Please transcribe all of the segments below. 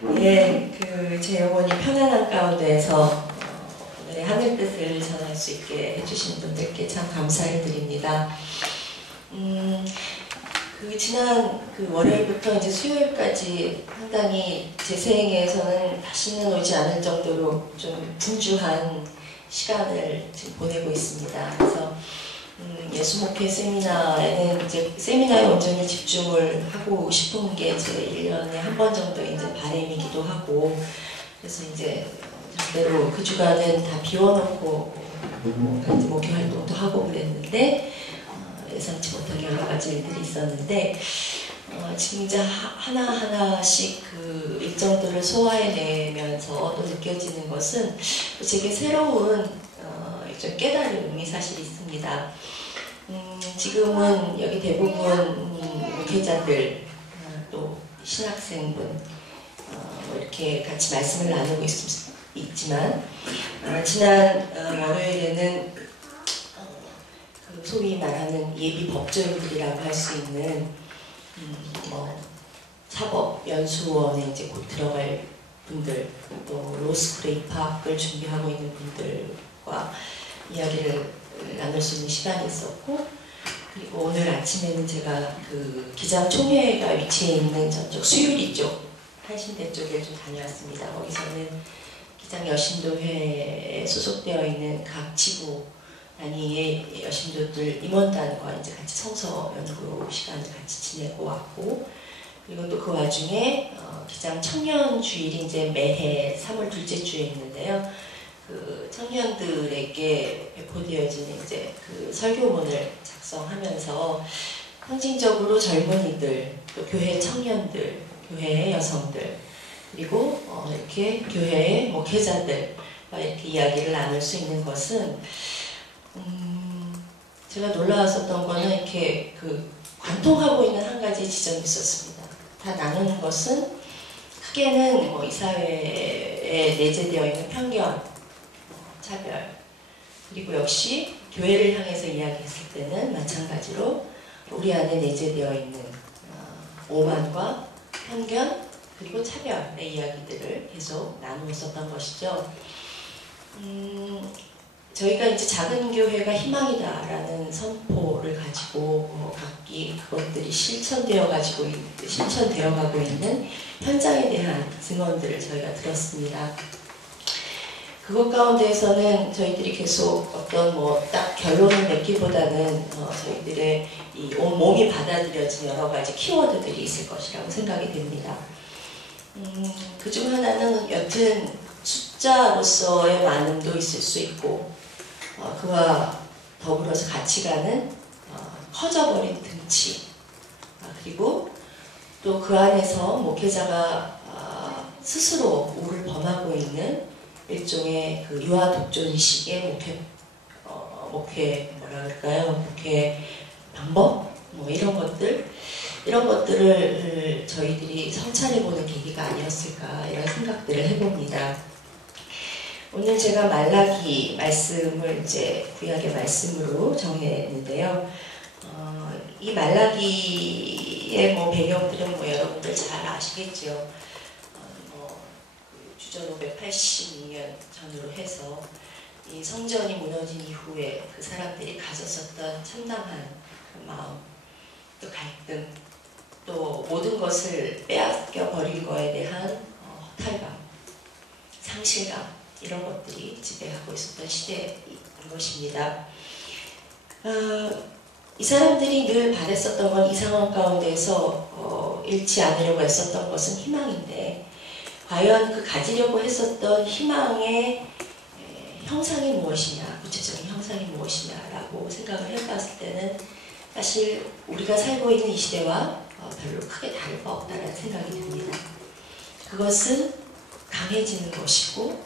예, 제 영혼이 편안한 가운데에서 오늘의 하늘 뜻을 전할 수 있게 해주신 분들께 참 감사를 드립니다. 지난 월요일부터 이제 수요일까지 상당히 제 생애에서는 다시는 오지 않을 정도로 좀 분주한 시간을 지금 보내고 있습니다. 그래서 예수목회 세미나에는 이제 세미나에 온전히 집중을 하고 싶은 게 제 1년에 한 번 정도 이제 바람이기도 하고, 그래서 이제 절대로 그 주간은 다 비워놓고 이제 목회 활동도 하고 그랬는데 예상치 못한 여러 가지 일들이 있었는데 지금 이제 하나하나씩 그 일정들을 소화해내면서 또 느껴지는 것은 제게 새로운 좀 깨달음이 사실 있습니다. 지금은 여기 대부분 목회자들 또 신학생분 이렇게 같이 말씀을 나누고 있지만 지난 월요일에는 소위 말하는 예비 법조인들이라고 할 수 있는 사법 연수원에 이제 곧 들어갈 분들, 또 로스쿨에 입학을 준비하고 있는 분들과 이야기를 나눌 수 있는 시간이 있었고, 그리고 오늘 아침에는 제가 그 기장 총회가 위치해 있는 저쪽 수유리 쪽, 한신대 쪽에 좀 다녀왔습니다. 거기서는 기장 여신도회에 소속되어 있는 각 지부 단위의 여신도들 임원단과 이제 같이 성서 연구 시간을 같이 지내고 왔고, 그리고 또 그 와중에 기장 청년 주일이 이제 매해 3월 둘째 주에 있는데요. 그 청년들에게 배포되어지는 이제 그 설교문을 작성하면서 상징적으로 젊은이들, 또 교회 청년들, 교회의 여성들, 그리고 이렇게 교회의 목회자들과 이렇게 이야기를 나눌 수 있는 것은 제가 놀라웠었던 거는 이렇게 관통하고 있는 한 가지 지점이 있었습니다. 다 나누는 것은 크게는 이 사회에 내재되어 있는 편견, 차별, 그리고 역시 교회를 향해서 이야기했을 때는 마찬가지로 우리 안에 내재되어 있는 오만과 편견, 그리고 차별의 이야기들을 계속 나누었었던 것이죠. 저희가 이제 작은 교회가 희망이다라는 선포를 가지고 각기 그것들이 실천되어 가고 있는 현장에 대한 증언들을 저희가 들었습니다. 그것 가운데에서는 저희들이 계속 어떤 딱 결론을 맺기보다는 저희들의 이 온몸이 받아들여진 여러 가지 키워드들이 있을 것이라고 생각이 됩니다. 그중 하나는 여튼 숫자로서의 많음도 있을 수 있고, 그와 더불어서 같이 가는 커져버린 등치, 그리고 또 그 안에서 목회자가 스스로 우를 범하고 있는 일종의 그 유아 독존식의 목회 방법, 이런 것들을 저희들이 성찰해보는 계기가 아니었을까, 이런 생각들을 해봅니다. 오늘 제가 말라기 말씀을 이제 구약의 말씀으로 정했는데요. 이 말라기의 배경들은 여러분들 잘 아시겠죠. 주전 582년 전으로 해서 이 성전이 무너진 이후에 그 사람들이 가졌었던 참담한 그 마음, 또 갈등, 또 모든 것을 빼앗겨 버린 거에 대한 허탈감, 상실감, 이런 것들이 지배하고 있었던 시대인 것입니다. 이 사람들이 늘 바랬었던 건 이 상황 가운데서 잃지 않으려고 했었던 것은 희망인데, 과연 그 가지려고 했었던 희망의 형상이 무엇이냐, 구체적인 형상이 무엇이냐라고 생각을 해봤을 때는 사실 우리가 살고 있는 이 시대와 별로 크게 다를 바 없다는 생각이 듭니다. 그것은 강해지는 것이고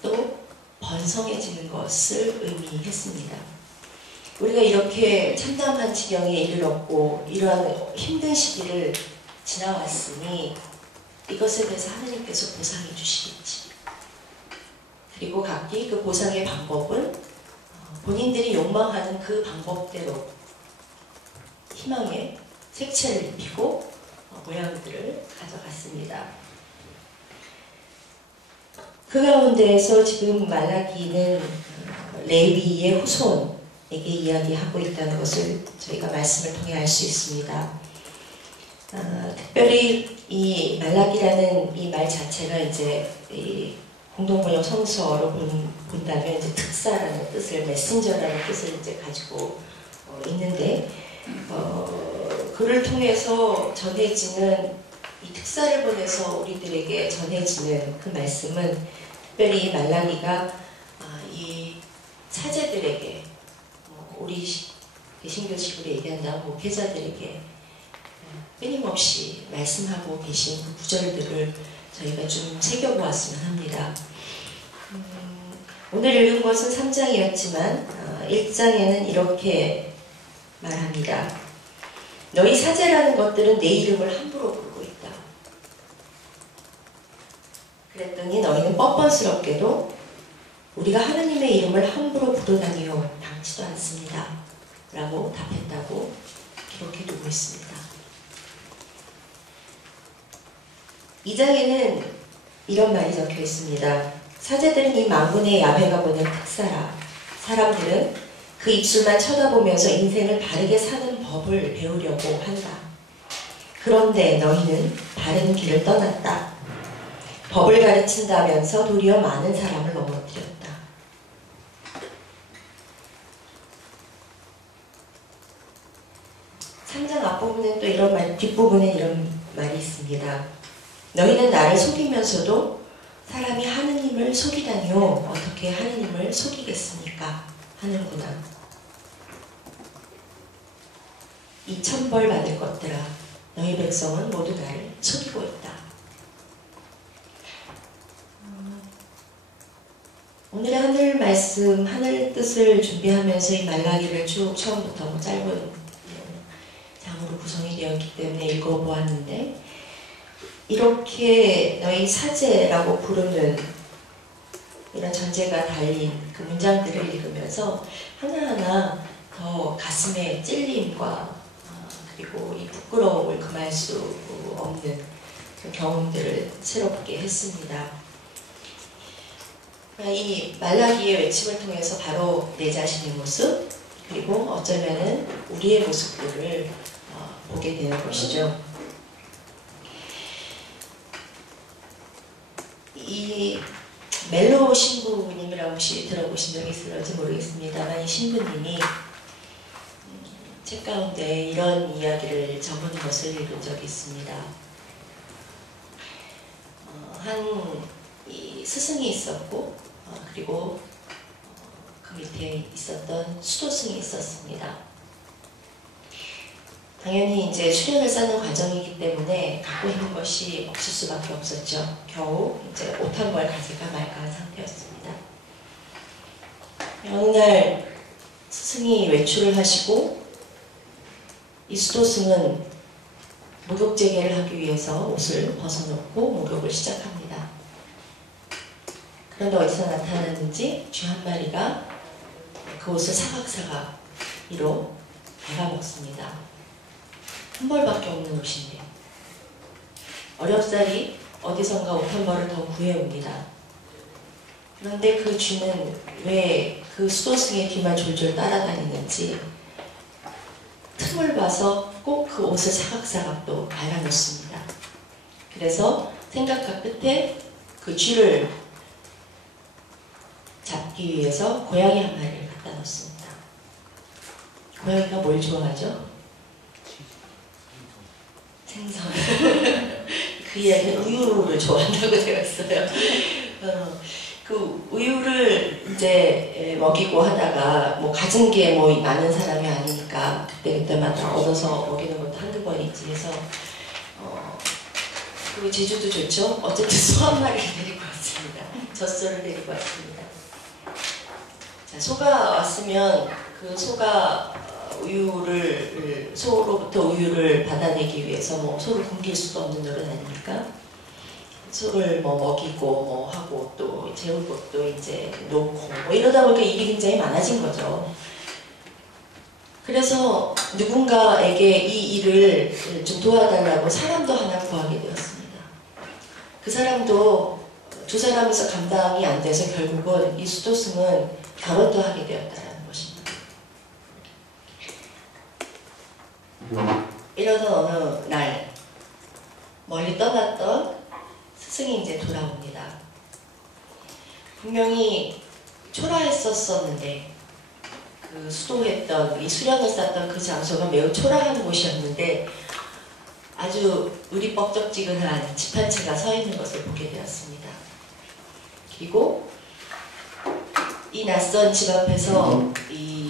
또 번성해지는 것을 의미했습니다. 우리가 이렇게 참담한 지경에 이르렀고 이러한 힘든 시기를 지나왔으니 이것에 대해서 하느님께서 보상해 주시겠지. 그리고 각기 그 보상의 방법은 본인들이 욕망하는 그 방법대로 희망의 색채를 입히고 모양들을 가져갔습니다. 그 가운데에서 지금 말라기는 레위의 후손에게 이야기하고 있다는 것을 저희가 말씀을 통해 알 수 있습니다. 특별히 이 말라기라는 이 말 자체가 이제 이 공동번역 성서로 본다면 이제 특사라는 뜻을, 메신저라는 뜻을 이제 가지고 있는데, 그를 통해서 전해지는 이 특사를 보내서 우리들에게 전해지는 그 말씀은 특별히 이 말라기가 이 사제들에게, 우리 개신교식으로 얘기한다면 목회자들에게 끊임없이 말씀하고 계신 그 구절들을 저희가 좀 새겨보았으면 합니다. 오늘 읽은 것은 3장이었지만 1장에는 이렇게 말합니다. 너희 사제라는 것들은 내 이름을 함부로 부르고 있다. 그랬더니 너희는 뻔뻔스럽게도 우리가 하느님의 이름을 함부로 부르다니요 당치도 않습니다. 라고 답했다고 기록해두고 있습니다. 2장에는 이런 말이 적혀 있습니다. 사제들은 이 만군의 야훼가 보낸 특사라. 사람들은 그 입술만 쳐다보면서 인생을 바르게 사는 법을 배우려고 한다. 그런데 너희는 바른 길을 떠났다. 법을 가르친다면서 도리어 많은 사람을 넘어뜨렸다. 3장 앞부분에 또 이런 말, 뒷부분에 이런 말이 있습니다. 너희는 나를 속이면서도 사람이 하느님을 속이다니요. 어떻게 하느님을 속이겠습니까? 하는구나. 이 천벌 받을 것들아, 너희 백성은 모두 나를 속이고 있다. 오늘의 하늘 말씀, 하늘 뜻을 준비하면서 이 말라기를 쭉 처음부터 짧은 장으로 구성이 되었기 때문에 읽어보았는데, 이렇게 너희 사제라고 부르는 이런 전제가 달린 그 문장들을 읽으면서 하나하나 더 가슴에 찔림과 그리고 이 부끄러움을 금할 수 없는 그 경험들을 새롭게 했습니다. 이 말라기의 외침을 통해서 바로 내 자신의 모습, 그리고 어쩌면은 우리의 모습들을 보게 되는 것이죠. 이 멜로 신부님이라고 혹시 들어보신 적이 있을지 모르겠습니다만, 이 신부님이 책 가운데 이런 이야기를 적은 것을 읽은 적이 있습니다. 이 스승이 있었고, 그리고 그 밑에 있었던 수도승이 있었습니다. 당연히 이제 수련을 쌓는 과정이기 때문에 갖고 있는 것이 없을 수밖에 없었죠. 겨우 이제 옷 한 벌 가져가 말까 한 상태였습니다. 어느 날 스승이 외출을 하시고 이 수도승은 목욕 재개를 하기 위해서 옷을 벗어놓고 목욕을 시작합니다. 그런데 어디서 나타났는지 쥐 한 마리가 그 옷을 사각사각 위로 갉아먹습니다. 한 벌밖에 없는 옷인데 어렵사리 어디선가 옷 한 벌을 더 구해옵니다. 그런데 그 쥐는 왜 그 수도승의 뒤만 졸졸 따라다니는지 틈을 봐서 꼭 그 옷을 사각사각 또 발라놓습니다. 그래서 생각과 끝에 그 쥐를 잡기 위해서 고양이 한 마리를 갖다 놓습니다. 고양이가 뭘 좋아하죠? 생선. 그 이야기는 우유를 좋아한다고 되어 있어요. 그 우유를 이제 먹이고 하다가 뭐 가진 게 뭐 많은 사람이 아니니까 그때마다 얻어서 먹이는 것도 한두 번이지 해서 그 제주도 좋죠? 어쨌든 소 한 마리를 데리고 왔습니다. 젖소를 데리고 왔습니다. 자, 소가 왔으면 그 소가 소로부터 우유를 받아내기 위해서 뭐 소를 굶길 수도 없는 노릇 아닙니까? 소를 뭐 먹이고 뭐 하고 또 재울 것도 이제 놓고 뭐 이러다 보니까 일이 굉장히 많아진 거죠. 그래서 누군가에게 이 일을 좀 도와달라고 사람도 하나 구하게 되었습니다. 그 사람도 두 사람이서 감당이 안 돼서 결국은 이 수도승은 결혼도 하게 되었다는 것입니다. 이러던 어느 날 멀리 떠났던 스승이 이제 돌아옵니다. 분명히 초라했었는데 그 수도했던 이 수련을 쌓던 그 장소가 매우 초라한 곳이었는데 아주 우리뻑적지근한 집 한 채가 서 있는 것을 보게 되었습니다. 그리고 이 낯선 집 앞에서 이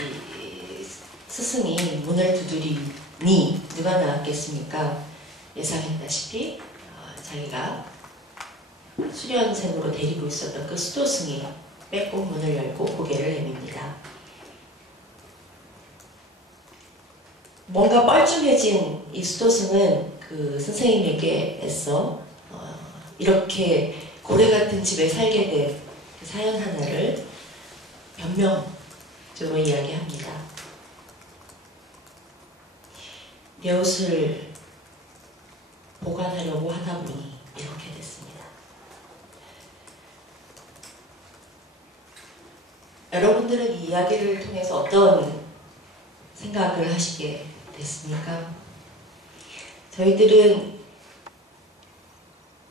스승이 문을 두드리니 누가 나왔겠습니까? 예상했다시피 자기가 수련생으로 데리고 있었던 그 수도승이 빼꼼 문을 열고 고개를 내밉니다. 뭔가 뻘쭘해진 이 수도승은 그 선생님에게 애써 이렇게 고래같은 집에 살게 된 그 사연 하나를 변명적으로 이야기합니다. 내 옷을 보관하려고 하다 보니 이렇게 됐습니다. 여러분들은 이 이야기를 통해서 어떤 생각을 하시게 됐습니까? 저희들은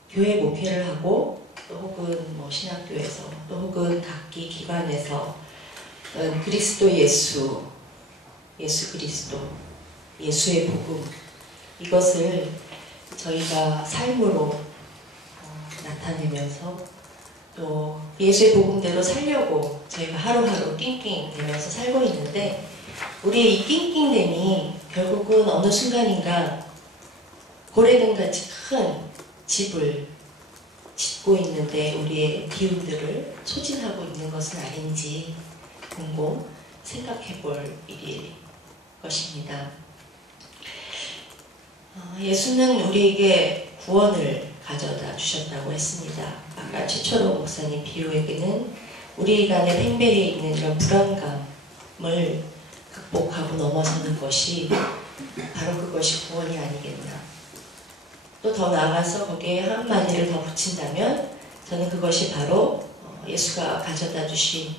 교회 목회를 하고 또 혹은 신학교에서 또 혹은 각기 기관에서 그리스도 예수 그리스도 예수의 복음 이것을 저희가 삶으로 나타내면서 또 예수의 복음대로 살려고 저희가 하루하루 낑낑대면서 살고 있는데 우리의 이 낑낑댐이 결국은 어느 순간인가 고래등같이 큰 집을 짓고 있는데 우리의 기운들을 소진하고 있는 것은 아닌지 곰곰 생각해 볼 일일 것입니다. 예수는 우리에게 구원을 가져다 주셨다고 했습니다. 아까 최초로 목사님 비유에게는 우리 간에 팽배해 있는 이런 불안감을 극복하고 넘어서는 것이 바로 그것이 구원이 아니겠나. 또 더 나아가서 거기에 한마디를 더 붙인다면 저는 그것이 바로 예수가 가져다 주신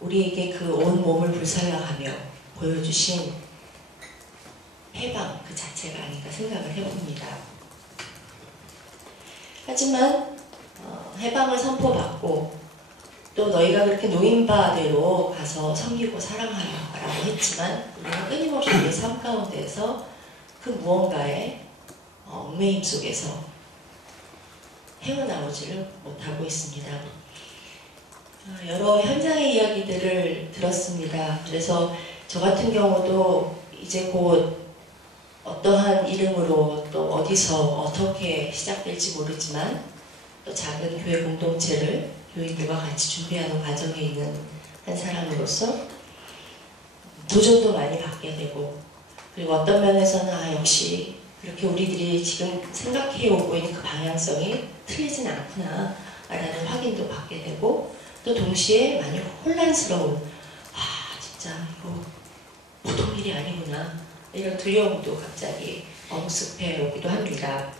우리에게 그 온 몸을 불살라하며 보여주신 해방 그 자체가 아닌가 생각을 해봅니다. 하지만 해방을 선포받고 또 너희가 그렇게 노인바대로 가서 섬기고 사랑하라 라고 했지만 우리는 끊임없이 우리의 삶 가운데에서 그 무언가의 얽매임 속에서 헤어나오지를 못하고 있습니다. 여러 현장의 이야기들을 들었습니다. 그래서 저 같은 경우도 이제 곧 어떠한 이름으로 또 어디서 어떻게 시작될지 모르지만 또 작은 교회 공동체를 교인들과 같이 준비하는 과정에 있는 한 사람으로서 도전도 많이 받게 되고 그리고 어떤 면에서는 역시 이렇게 우리들이 지금 생각해오고 있는 그 방향성이 틀리진 않구나 라는 확인도 받게 되고 또 동시에 많이 혼란스러운 진짜 이거 보통 일이 아니구나 이런 두려움도 갑자기 엄습해 오기도 합니다.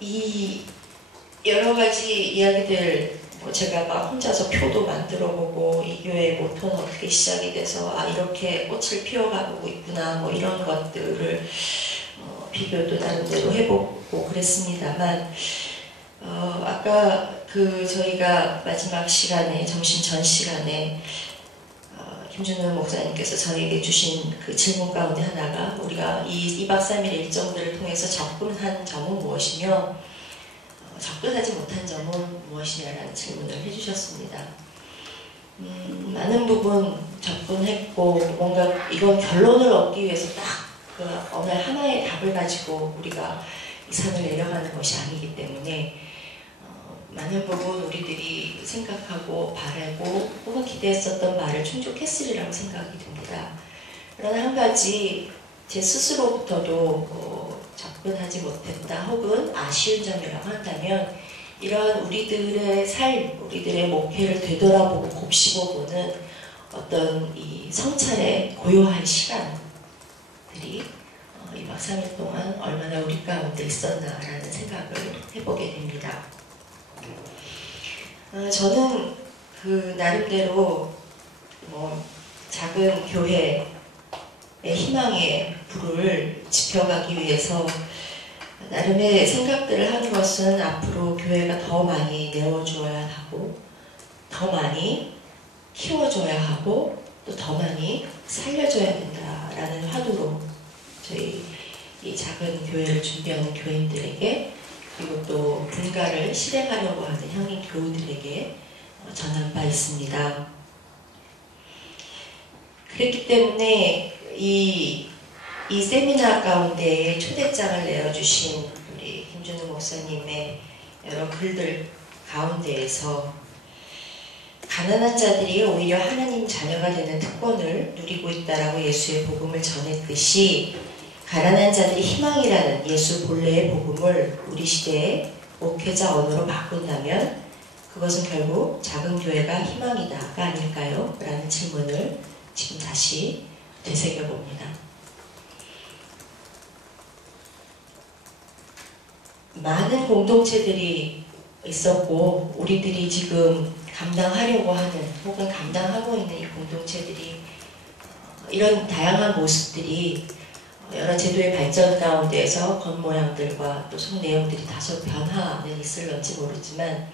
이 여러 가지 이야기들 제가 막 혼자서 표도 만들어 보고 이 교회의 모토는 어떻게 시작이 돼서 이렇게 꽃을 피워가고 있구나 이런 것들을 비교도 나름대로 해보고 그랬습니다만 아까 저희가 마지막 시간에 점심 전 시간에 김준호 목사님께서 저에게 주신 그 질문 가운데 하나가 우리가 이 2박 3일 일정들을 통해서 접근한 점은 무엇이며 접근하지 못한 점은 무엇이냐라는 질문을 해주셨습니다. 많은 부분 접근했고 뭔가 이건 결론을 얻기 위해서 딱 그 어느 하나의 답을 가지고 우리가 이 산을 내려가는 것이 아니기 때문에 많은 부분 우리들이 생각하고 바라고 혹은 기대했었던 말을 충족했으리라고 생각이 듭니다. 그러나 한 가지 제 스스로부터도 접근하지 못했다 혹은 아쉬운 점이라고 한다면 이러한 우리들의 삶, 우리들의 목표를 되돌아보고 곱씹어보는 어떤 이 성찰의 고요한 시간들이 2박 3일 동안 얼마나 우리 가운데 있었나라는 생각을 해보게 됩니다. 저는 그 나름대로 작은 교회의 희망의 불을 지펴가기 위해서 나름의 생각들을 하는 것은 앞으로 교회가 더 많이 내어줘야 하고 더 많이 키워줘야 하고 또 더 많이 살려줘야 된다라는 화두로 저희 이 작은 교회를 준비하는 교인들에게 그리고 또 분가를 실행하려고 하는 형인 교우들에게 전한 바 있습니다. 그렇기 때문에 이 세미나 가운데 초대장을 내어주신 우리 김준우 목사님의 여러 글들 가운데에서 가난한 자들이 오히려 하나님 자녀가 되는 특권을 누리고 있다라고 예수의 복음을 전했듯이 가난한 자들이 희망이라는 예수 본래의 복음을 우리 시대의 목회자 언어로 바꾼다면 그것은 결국 작은 교회가 희망이다가 아닐까요? 라는 질문을 지금 다시 되새겨봅니다. 많은 공동체들이 있었고 우리들이 지금 감당하려고 하는 혹은 감당하고 있는 이 공동체들이 이런 다양한 모습들이 여러 제도의 발전 가운데에서 겉모양들과 또 속내용들이 다소 변화는 있을런지 모르지만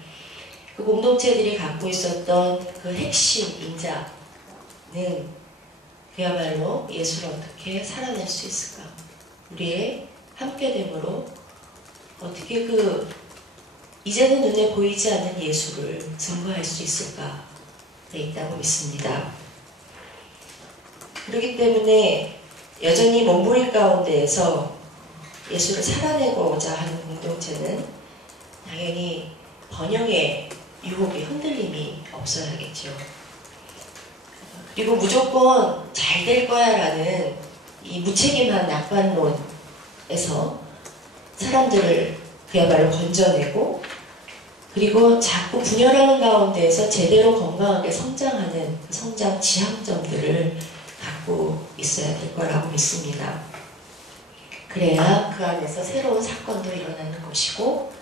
그 공동체들이 갖고 있었던 그 핵심 인자는 그야말로 예수를 어떻게 살아낼 수 있을까? 우리의 함께됨으로 어떻게 이제는 눈에 보이지 않는 예수를 증거할 수 있을까에 있다고 믿습니다. 그렇기 때문에 여전히 몸부림 가운데에서 예수를 살아내고자 하는 공동체는 당연히 번영의 유혹의 흔들림이 없어야겠죠. 그리고 무조건 잘 될 거야 라는 이 무책임한 낙관론에서 사람들을 그야말로 건져내고 그리고 자꾸 분열하는 가운데에서 제대로 건강하게 성장하는 성장 지향점들을 갖고 있어야 될 거라고 믿습니다. 그래야 그 안에서 새로운 사건도 일어나는 것이고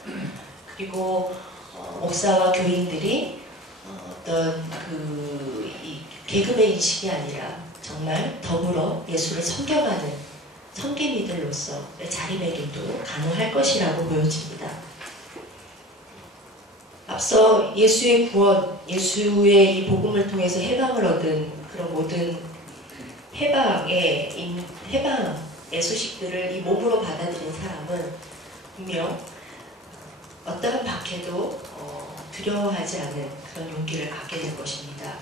그리고 목사와 교인들이 어떤 이 계급의 인식이 아니라 정말 더불어 예수를 섬겨가는 섬김이들로서의 자리매김도 가능할 것이라고 보여집니다. 앞서 예수의 구원, 예수의 이 복음을 통해서 해방을 얻은 그런 모든 해방의 소식들을 이 몸으로 받아들인 사람은 분명 어떠한 박해도 두려워하지 않은 그런 용기를 갖게 될 것입니다.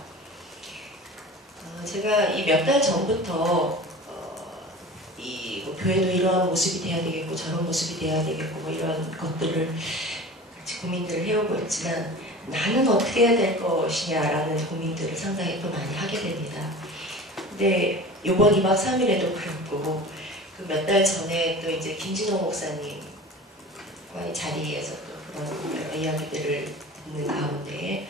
제가 이 몇 달 전부터 교회도 이러한 모습이 돼야 되겠고 저런 모습이 돼야 되겠고 뭐 이런 것들을 같이 고민들을 해오고 있지만 나는 어떻게 해야 될 것이냐라는 고민들을 상당히 또 많이 하게 됩니다. 근데 이번 2박 3일에도 그렇고 그 몇 달 전에 또 이제 김진호 목사님과의 자리에서 또 그런 여러 이야기들을 듣는 가운데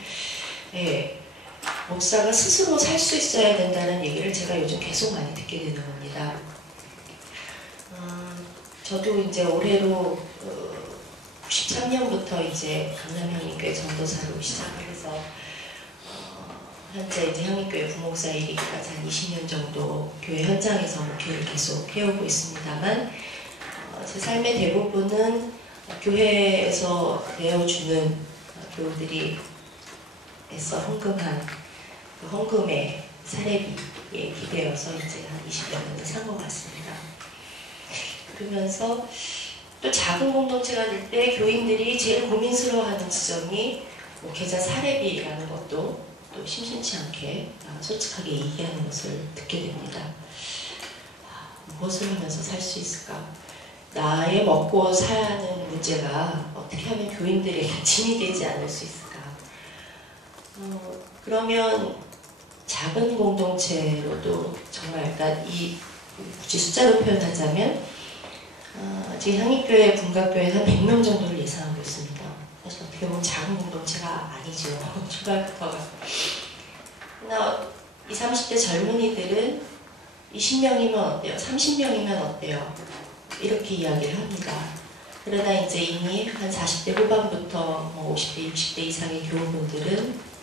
목사가 스스로 살 수 있어야 된다는 얘기를 제가 요즘 계속 많이 듣게 되는 겁니다. 저도 이제 올해로 93년부터 이제 강남향인교회 전도사로 시작을 해서 현재 이제 향인교회 부목사 일이기까지 한 20년 정도 교회 현장에서 목회를 계속 해오고 있습니다만 제 삶의 대부분은 교회에서 내어주는 교우들이 애써 헌금한 그 헌금의 사례비에 기대어서 이제 한 20여 년을 산 것 같습니다. 그러면서 또 작은 공동체가 될 때 교인들이 제일 고민스러워하는 지점이 목회자 사례비라는 것도 또 심심치 않게 솔직하게 얘기하는 것을 듣게 됩니다. 무엇을 하면서 살 수 있을까? 나의 먹고 사는 문제가 어떻게 하면 교인들에게 짐이 되지 않을 수 있을까? 그러면 작은 공동체로도 정말 그러니까 굳이 숫자로 표현하자면 지금 향인교회 분각교회에서 100명 정도를 예상하고 있습니다. 사실 어떻게 보면 작은 공동체가 아니죠. 출발부터가. 그러나 20, 30대 젊은이들은 20명이면 어때요? 30명이면 어때요? 이렇게 이야기를 합니다. 그러나 이제 이미 한 40대 후반부터 50대, 60대 이상의 교우분들은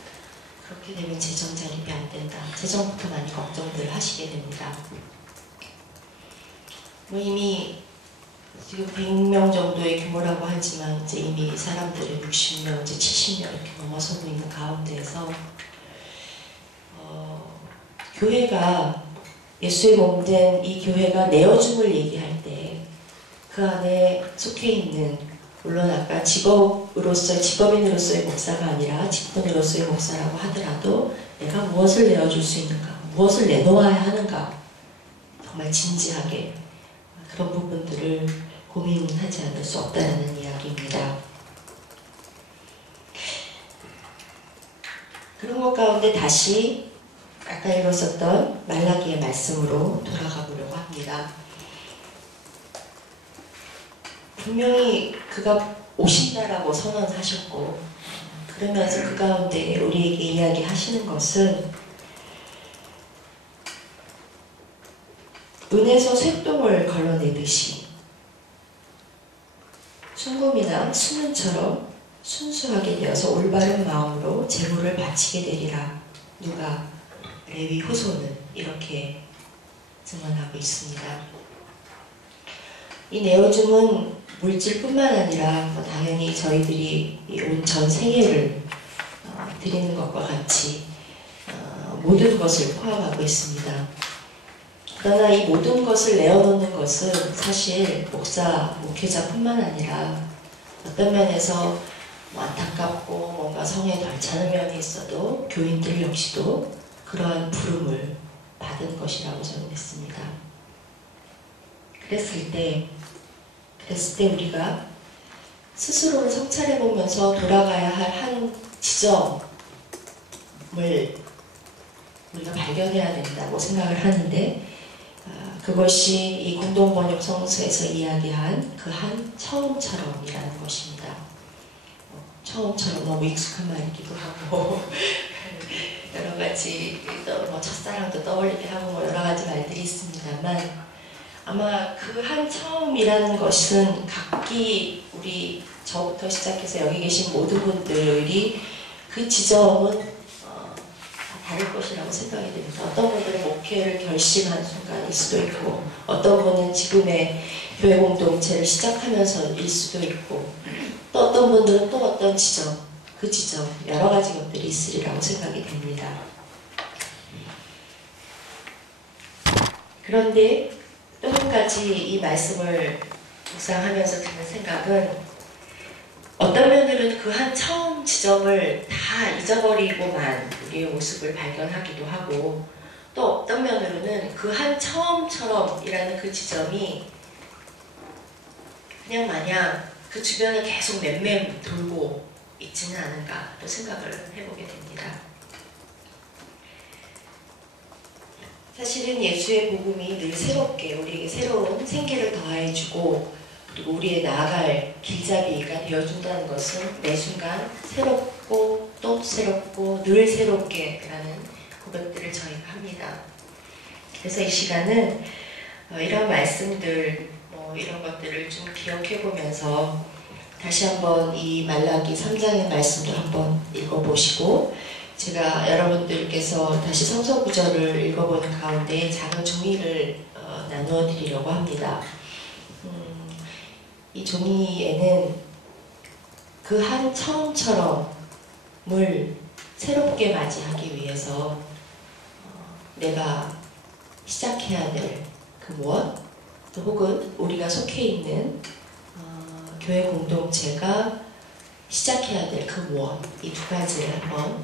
그렇게 되면 재정 자립이 안 된다. 재정부터 많이 걱정들 하시게 됩니다. 이미 지금 100명 정도의 규모라고 하지만 이제 이미 사람들이 60명, 이제 70명 이렇게 넘어서고 있는 가운데에서 교회가 예수의 몸된 이 교회가 내어줌을 얘기할 때 그 안에 속해 있는, 물론 아까 직업인으로서의 목사가 아니라 직분으로서의 목사라고 하더라도 내가 무엇을 내어줄 수 있는가, 무엇을 내놓아야 하는가, 정말 진지하게 그런 부분들을 고민하지 않을 수 없다는 이야기입니다. 그런 것 가운데 다시 아까 읽었었던 말라기의 말씀으로 돌아가 보려고 합니다. 분명히 그가 오신다라고 선언하셨고, 그러면서 그 가운데 우리에게 이야기하시는 것은 은에서 쇳똥을 걸러내듯이 순금이나 수문처럼 순수하게 되어서 올바른 마음으로 제물을 바치게 되리라. 누가? 레위 후손은 이렇게 증언하고 있습니다. 이 내어줌은 물질뿐만 아니라 당연히 저희들이 온 전 생애를 드리는 것과 같이 모든 것을 포함하고 있습니다. 그러나 이 모든 것을 내어놓는 것은 사실 목사, 목회자뿐만 아니라 어떤 면에서 안타깝고 뭔가 성에 덜 차는 면이 있어도 교인들 역시도 그러한 부름을 받은 것이라고 저는 믿습니다. 그랬을 때 우리가 스스로를 성찰해보면서 돌아가야 할 한 지점을 우리가 발견해야 된다고 생각을 하는데, 그것이 이 공동번역 성서에서 이야기한 그 한 처음처럼이라는 것입니다. 처음처럼 너무 익숙한 말이기도 하고 여러 가지 첫사랑도 떠올리게 하고 여러 가지 말들이 있습니다만, 아마 그 한 처음이라는 것은 각기 우리 저부터 시작해서 여기 계신 모든 분들이 그 지점은 다를 것이라고 생각이 됩니다. 어떤 분들은 목회를 결심한 순간일 수도 있고, 어떤 분은 지금의 교회 공동체를 시작하면서일 수도 있고, 또 어떤 분들은 또 어떤 지점, 그 지점, 여러 가지 것들이 있으리라고 생각이 됩니다. 그런데 또 한 가지 이 말씀을 묵상하면서 드는 생각은, 어떤 면으로는 그 한 처음 지점을 다 잊어버리고만 우리의 모습을 발견하기도 하고, 또 어떤 면으로는 그 한 처음처럼이라는 그 지점이 그냥 마냥 그 주변을 계속 맴맴 돌고 있지는 않은가 또 생각을 해보게 됩니다. 사실은 예수의 복음이 늘 새롭게 우리에게 새로운 생기를 더해주고, 그리고 우리의 나아갈 길잡이가 되어준다는 것은 매 순간 새롭고 또 새롭고 늘 새롭게 라는 고백들을 저희가 합니다. 그래서 이 시간은 이런 말씀들, 이런 것들을 좀 기억해 보면서 다시 한번 이 말라기 3장의 말씀도 한번 읽어보시고, 제가 여러분들께서 다시 성서 구절을 읽어보는 가운데 작은 종이를 나누어 드리려고 합니다. 이 종이에는 그 한 처음처럼을 새롭게 맞이하기 위해서 내가 시작해야 될 그 무엇, 또 혹은 우리가 속해 있는 교회 공동체가 시작해야 될 그 무엇, 이 두 가지를 한번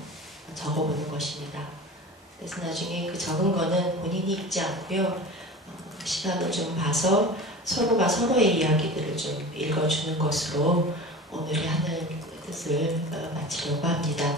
적어보는 것입니다. 그래서 나중에 그 적은 거는 본인이 읽지 않고요, 시간을 좀 봐서 서로가 서로의 이야기들을 좀 읽어주는 것으로 오늘의 하늘 뜻을 마치려고 합니다.